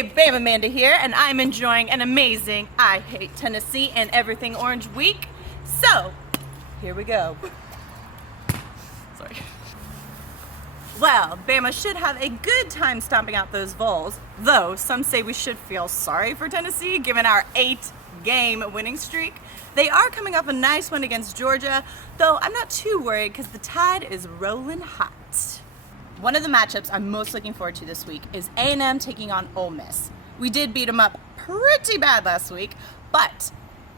Hey, BAMA Amanda here, and I'm enjoying an amazing I Hate Tennessee and Everything Orange week. So, here we go. Sorry. Well, BAMA should have a good time stomping out those Vols, though some say we should feel sorry for Tennessee given our 8-game winning streak. They are coming off a nice win against Georgia, though I'm not too worried because the Tide is rolling hot. One of the matchups I'm most looking forward to this week is A&M taking on Ole Miss. We did beat them up pretty bad last week, but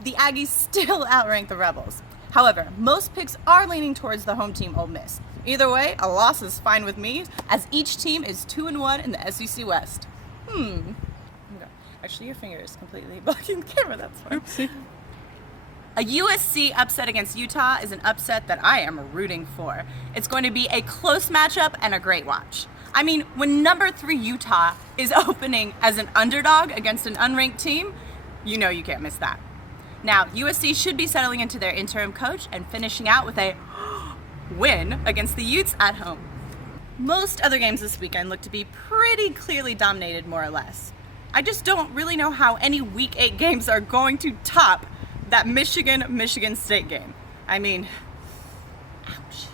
the Aggies still outrank the Rebels. However, most picks are leaning towards the home team Ole Miss. Either way, a loss is fine with me, as each team is 2-1 in the SEC West. Actually, your finger is completely blocking the camera, that's fine. Oopsie. A USC upset against Utah is an upset that I am rooting for. It's going to be a close matchup and a great watch. I mean, when number 3 Utah is opening as an underdog against an unranked team, you know you can't miss that. Now, USC should be settling into their interim coach and finishing out with a win against the Utes at home. Most other games this weekend look to be pretty clearly dominated, more or less. I just don't really know how any Week 8 games are going to top that Michigan State game. I mean, ouch.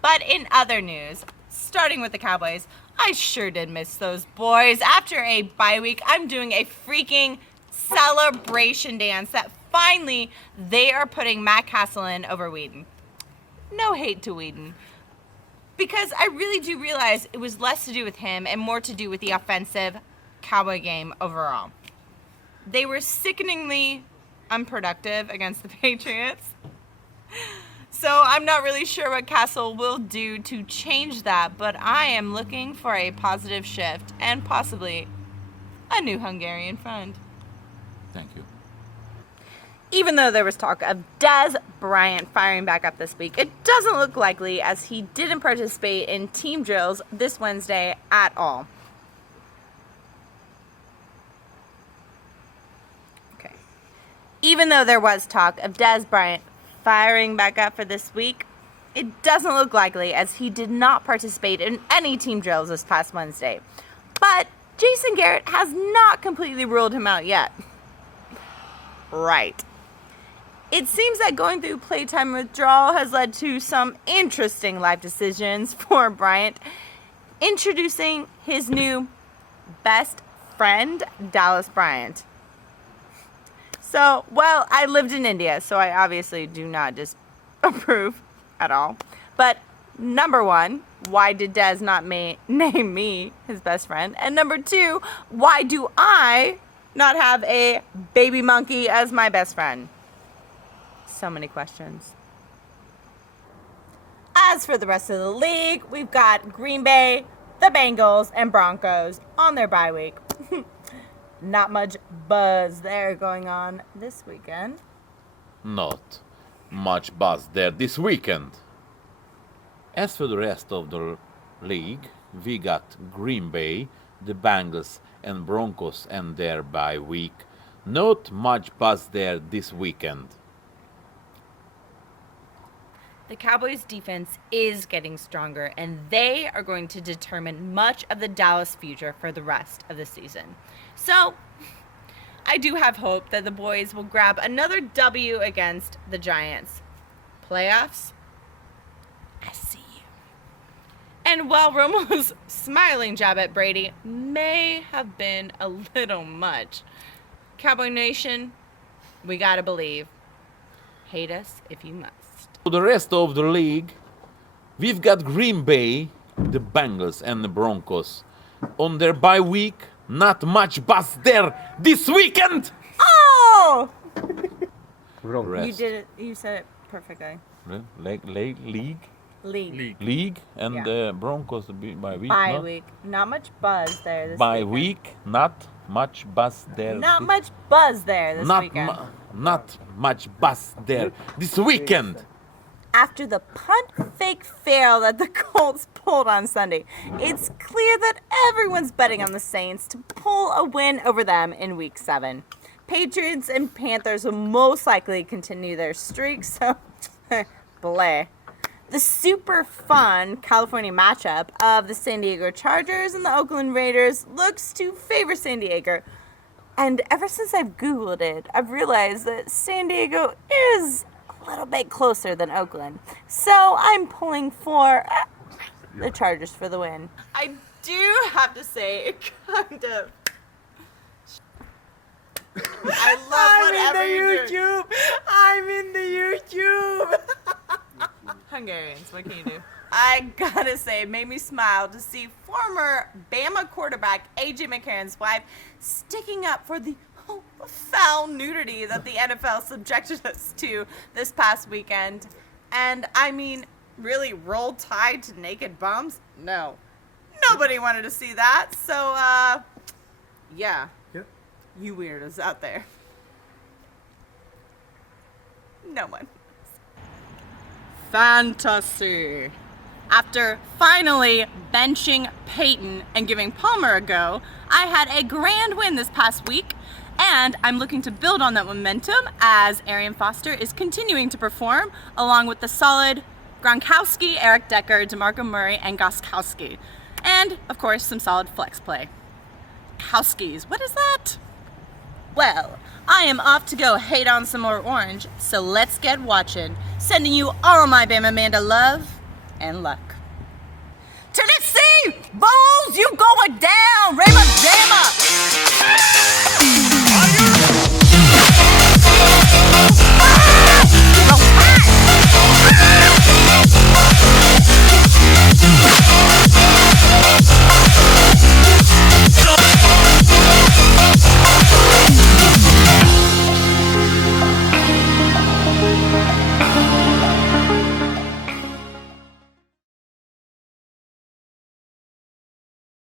But in other news, starting with the Cowboys, I sure did miss those boys. After a bye week, I'm doing a freaking celebration dance that finally they are putting Matt Castle in over Whedon. No hate to Whedon, because I really do realize it was less to do with him and more to do with the offensive Cowboy game overall. They were sickeningly unproductive against the Patriots. So I'm not really sure what Castle will do to change that, but I am looking for a positive shift and possibly a new Hungarian friend. Thank you. Even though there was talk of Dez Bryant firing back up this week, it doesn't look likely as he didn't participate in team drills this Wednesday at all. Even though there was talk of Dez Bryant firing back up for this week, it doesn't look likely as he did not participate in any team drills this past Wednesday. But Jason Garrett has not completely ruled him out yet. Right. It seems that going through playtime withdrawal has led to some interesting life decisions for Bryant, introducing his new best friend, Dallas Bryant. So, well, I lived in India, so I obviously do not disapprove at all. But number 1, why did Dez not name me his best friend? And number 2, why do I not have a baby monkey as my best friend? So many questions. As for the rest of the league, we've got Green Bay, the Bengals, and Broncos on their bye week. Not much buzz there going on this weekend. Not much buzz there this weekend. As for the rest of the league, we got Green Bay, the Bengals, and Broncos and their bye week. Not much buzz there this weekend. The Cowboys' defense is getting stronger, and they are going to determine much of the Dallas future for the rest of the season. So, I do have hope that the boys will grab another W against the Giants. Playoffs? I see you. And while Romo's smiling jab at Brady may have been a little much, Cowboy Nation, we gotta believe. Hate us if you must. For the rest of the league, we've got Green Bay, the Bengals, and the Broncos on their bye week. Not much buzz there this weekend. Oh! Rest. You did it. You said it perfectly. League and Yeah. the Broncos bye week. Bye not? week. Not much buzz there this Bye weekend. week, not much buzz there. Not much buzz there this not weekend. not much buzz there this weekend. After the punt fake fail that the Colts pulled on Sunday, it's clear that everyone's betting on the Saints to pull a win over them in Week 7. Patriots and Panthers will most likely continue their streak, so bleh. the super fun California matchup of the San Diego Chargers and the Oakland Raiders looks to favor San Diego. And ever since I've Googled it, I've realized that San Diego is a little bit closer than Oakland. So I'm pulling for the Chargers for the win. I do have to say, it kind of... I love whatever you do. I'm in the YouTube. Hungarians, what can you do? I gotta say, it made me smile to see former BAMA quarterback AJ McCarron's wife sticking up for the foul nudity that the NFL subjected us to this past weekend. And I mean, really, Roll Tide to naked bums? No. Nobody wanted to see that. So, yeah. Yep. You weirdos out there. No one. Fantasy. After finally benching Peyton and giving Palmer a go, I had a grand win this past week, and I'm looking to build on that momentum as Arian Foster is continuing to perform, along with the solid Gronkowski, Eric Decker, DeMarco Murray, and Gostkowski. And, of course, some solid flex play. Kowskis, what is that? Well, I am off to go hate on some more orange, so let's get watching. Sending you all my Bama Manda love and luck. Tennessee, Bulls, you going down! Rainbow